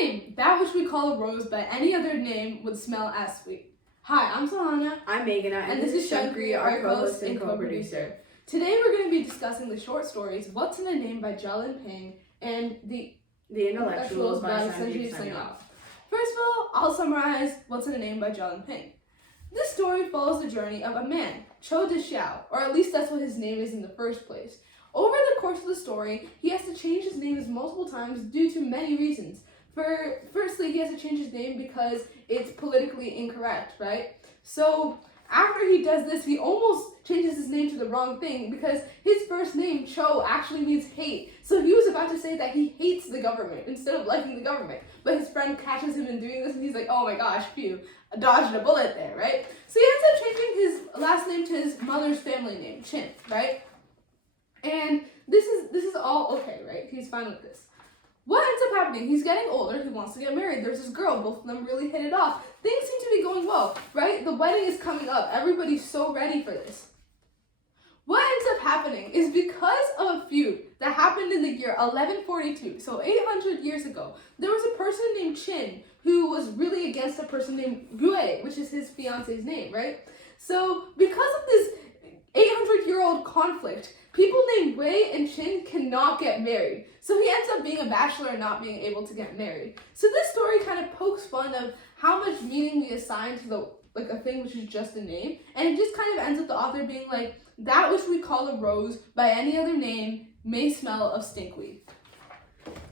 name, that which we call a rose by any other name would smell as sweet. Hi, I'm Solana. I'm Meghana, and this is Shankri, our co-host and co-producer. Today we're going to be discussing the short stories What's in a Name by Jialin, Peng and The Intellectuals by Sanjeev Sanyal. First of all, I'll summarize What's in a Name by Jialin, Peng. This story follows the journey of a man, Cho Xiao, or at least that's what his name is in the first place. Over the course of the story, he has to change his names multiple times due to many reasons. Firstly, he has to change his name because it's politically incorrect, right? So after he does this, he almost changes his name to the wrong thing because his first name, Cho, actually means hate. So he was about to say that he hates the government instead of liking the government. But his friend catches him in doing this and he's like, oh my gosh, phew, I dodged a bullet there, right? So he ends up changing his last name to his mother's family name, Chin, right? And this is all okay, right? He's fine with this. What ends up happening? He's getting older, he wants to get married. There's this girl, both of them really hit it off. Things seem to be going well, right? The wedding is coming up. Everybody's so ready for this. What ends up happening is because of a feud that happened in the year 1142, so 800 years ago, there was a person named Qin who was really against a person named Yue, which is his fiance's name, right? So because of this 800-year-old conflict, people named Wei and Qin cannot get married. So he ends up being a bachelor and not being able to get married. So this story kind of pokes fun of how much meaning we assign to a thing which is just a name. And it just kind of ends with the author being like, that which we call a rose by any other name may smell of stinkweed.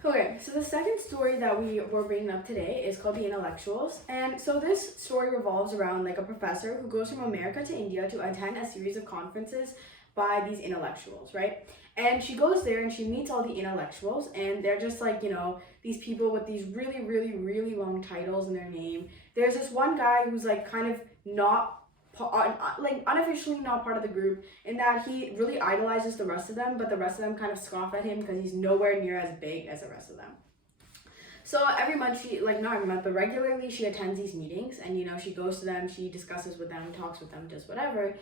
Okay, so the second story that we were bringing up today is called The Intellectuals. And so this story revolves around a professor who goes from America to India to attend a series of conferences by these intellectuals, right? And she goes there and she meets all the intellectuals, and they're just these people with these really, really, really long titles in their name. There's this one guy who's kind of not unofficially not part of the group, in that he really idolizes the rest of them, but the rest of them kind of scoff at him because he's nowhere near as big as the rest of them. So every month not every month, but regularly she attends these meetings, and she goes to them, she discusses with them, talks with them, does whatever.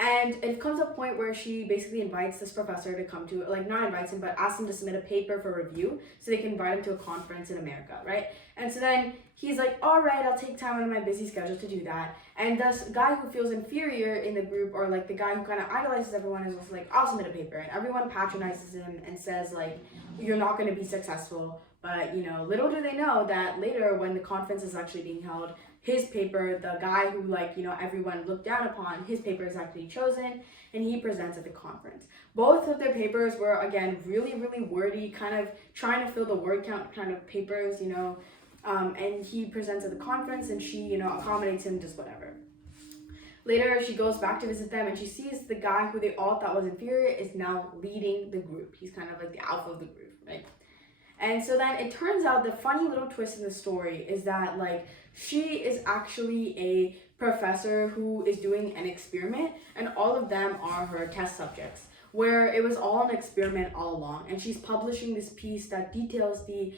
And it comes to a point where she basically invites this professor to come to, not invites him, but asks him to submit a paper for review so they can invite him to a conference in America, right? And so then he's like, all right, I'll take time out of my busy schedule to do that. And this guy who feels inferior in the group, or the guy who kind of idolizes everyone, is also like, I'll submit a paper. And everyone patronizes him and says you're not going to be successful. But, little do they know that later when the conference is actually being held, his paper, the guy who everyone looked down upon, his paper is actually chosen and he presents at the conference. Both of their papers were, again, really, really wordy, kind of trying to fill the word count kind of papers, and he presents at the conference and she, accommodates him, just whatever. Later, she goes back to visit them and she sees the guy who they all thought was inferior is now leading the group. He's kind of the alpha of the group, right? And so then it turns out the funny little twist in the story is that she is actually a professor who is doing an experiment, and all of them are her test subjects, where it was all an experiment all along. And she's publishing this piece that details the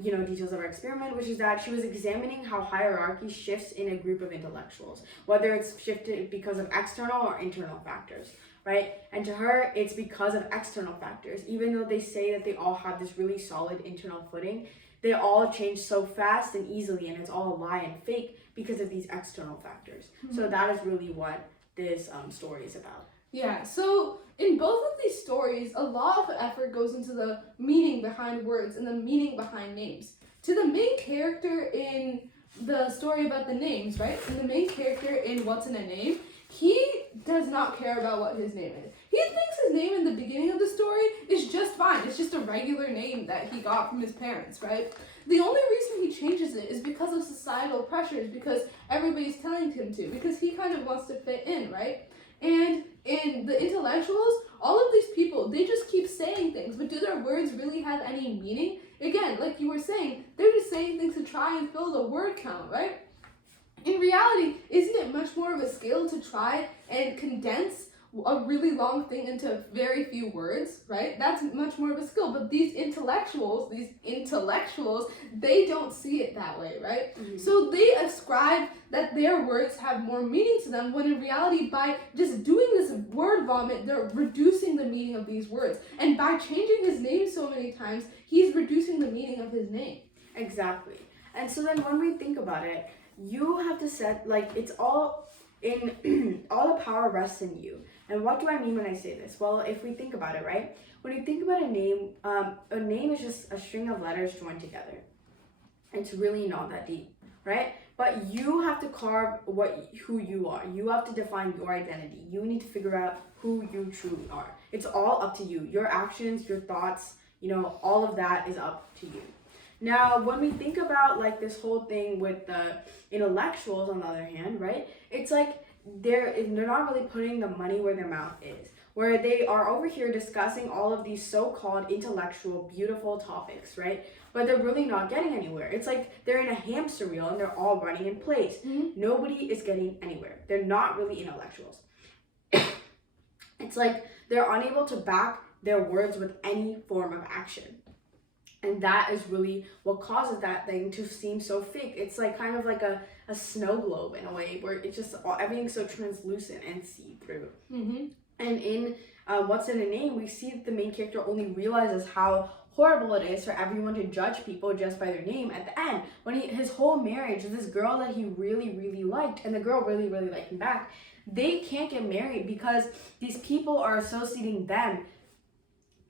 details of her experiment, which is that she was examining how hierarchy shifts in a group of intellectuals, whether it's shifted because of external or internal factors. Right? And to her, it's because of external factors. Even though they say that they all have this really solid internal footing, they all change so fast and easily, and it's all a lie and fake because of these external factors. Mm-hmm. So that is really what this story is about. Yeah, so in both of these stories, a lot of effort goes into the meaning behind words and the meaning behind names. To the main character in the story about the names, right? And the main character in What's in a Name, he does not care about what his name is. He thinks his name in the beginning of the story is just fine. It's just a regular name that he got from his parents, right? The only reason he changes it is because of societal pressures, because everybody's telling him to, because he kind of wants to fit in, right? And in the intellectuals, all of these people, they just keep saying things, but do their words really have any meaning? Again, like you were saying, they're just saying things to try and fill the word count, right? In reality, isn't it much more of a skill to try and condense a really long thing into very few words, right? That's much more of a skill. But these intellectuals, they don't see it that way, right? Mm-hmm. So they ascribe that their words have more meaning to them, when in reality, by just doing this word vomit, they're reducing the meaning of these words. And by changing his name so many times, he's reducing the meaning of his name. Exactly. And so then when we think about it, you have to set, like, it's all in, all the power rests in you. And what do I mean when I say this? Well, if we think about it, right? When you think about a name is just a string of letters joined together. It's really not that deep, right? But you have to carve who you are. You have to define your identity. You need to figure out who you truly are. It's all up to you. Your actions, your thoughts, all of that is up to you. Now, when we think about like this whole thing with the intellectuals, on the other hand, right? It's like they're not really putting the money where their mouth is, where they are over here discussing all of these so-called intellectual, beautiful topics, right? But they're really not getting anywhere. It's like they're in a hamster wheel and they're all running in place. Nobody is getting anywhere. They're not really intellectuals. It's like they're unable to back their words with any form of action. And that is really what causes that thing to seem so fake. It's like kind of like a snow globe in a way, where it's just everything's so translucent and see-through. And in What's in a Name, we see that the main character only realizes how horrible it is for everyone to judge people just by their name at the end. When his whole marriage with this girl that he really, really liked, and the girl really, really liked him back, they can't get married because these people are associating them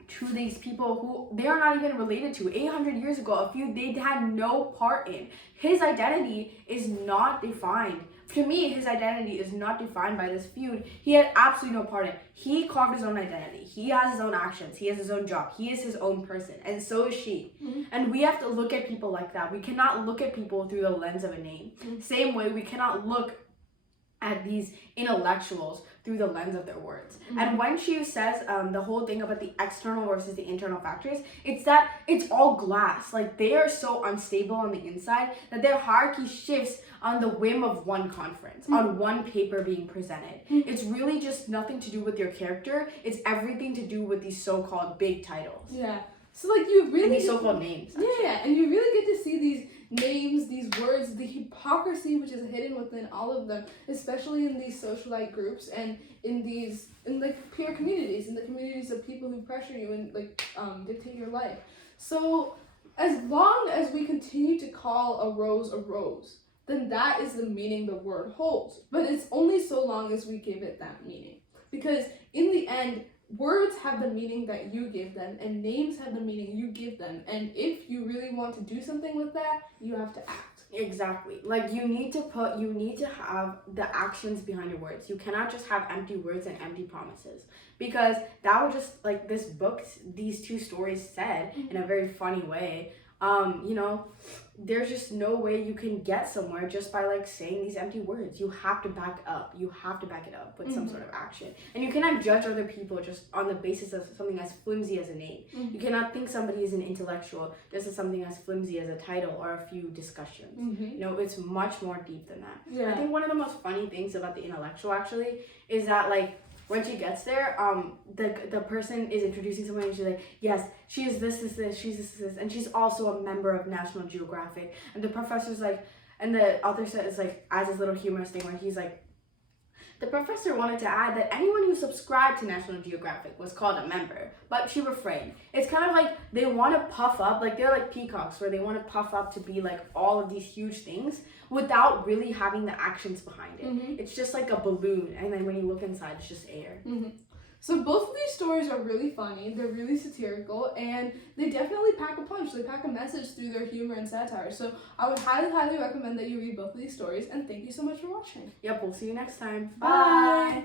to these people who they are not even related to. 800 years ago, a feud they had no part in. His identity is not defined. To me, his identity is not defined by this feud. He had absolutely no part in. He carved his own identity. He has his own actions. He has his own job. He is his own person. And so is she. And we have to look at people like that. We cannot look at people through the lens of a name. Same way, we cannot look at these intellectuals through the lens of their words. And when she says the whole thing about the external versus the internal factors, it's that it's all glass. Like, they are so unstable on the inside that their hierarchy shifts on the whim of one conference, on one paper being presented. It's really just nothing to do with your character. It's everything to do with these so-called big titles. Yeah. So like you really and these so-called names. Actually. Yeah, and you really get to see these names, these words, the hypocrisy which is hidden within all of them, especially in these socialite groups and in like peer communities, in the communities of people who pressure you and like dictate your life. So as long as we continue to call a rose, then that is the meaning the word holds. But it's only so long as we give it that meaning. Because in the end, words have the meaning that you give them, and names have the meaning you give them. And if you really want to do something with that, you have to act. Exactly. Like, you need to have the actions behind your words. You cannot just have empty words and empty promises. Because that would just, like this book, these two stories said in a very funny way, there's just no way you can get somewhere just by like saying these empty words. You have to back up. You have to back it up with some sort of action. And you cannot judge other people just on the basis of something as flimsy as a name. You cannot think somebody is an intellectual just as something as flimsy as a title or a few discussions. It's much more deep than that. Yeah. I think one of the most funny things about the intellectual actually is that like when she gets there, the person is introducing someone and she's like, yes, she is this, she's this, and she's also a member of National Geographic. And the professor's like, and the author said it's like, as this little humorous thing where he's like, the professor wanted to add that anyone who subscribed to National Geographic was called a member, but she refrained. It's kind of like they want to puff up, like they're like peacocks where they want to puff up to be like all of these huge things without really having the actions behind it. It's just like a balloon, and then when you look inside, it's just air. So both of these stories are really funny, they're really satirical, and they definitely pack a punch. They pack a message through their humor and satire. So I would highly, highly recommend that you read both of these stories, and thank you so much for watching. Yep, we'll see you next time. Bye!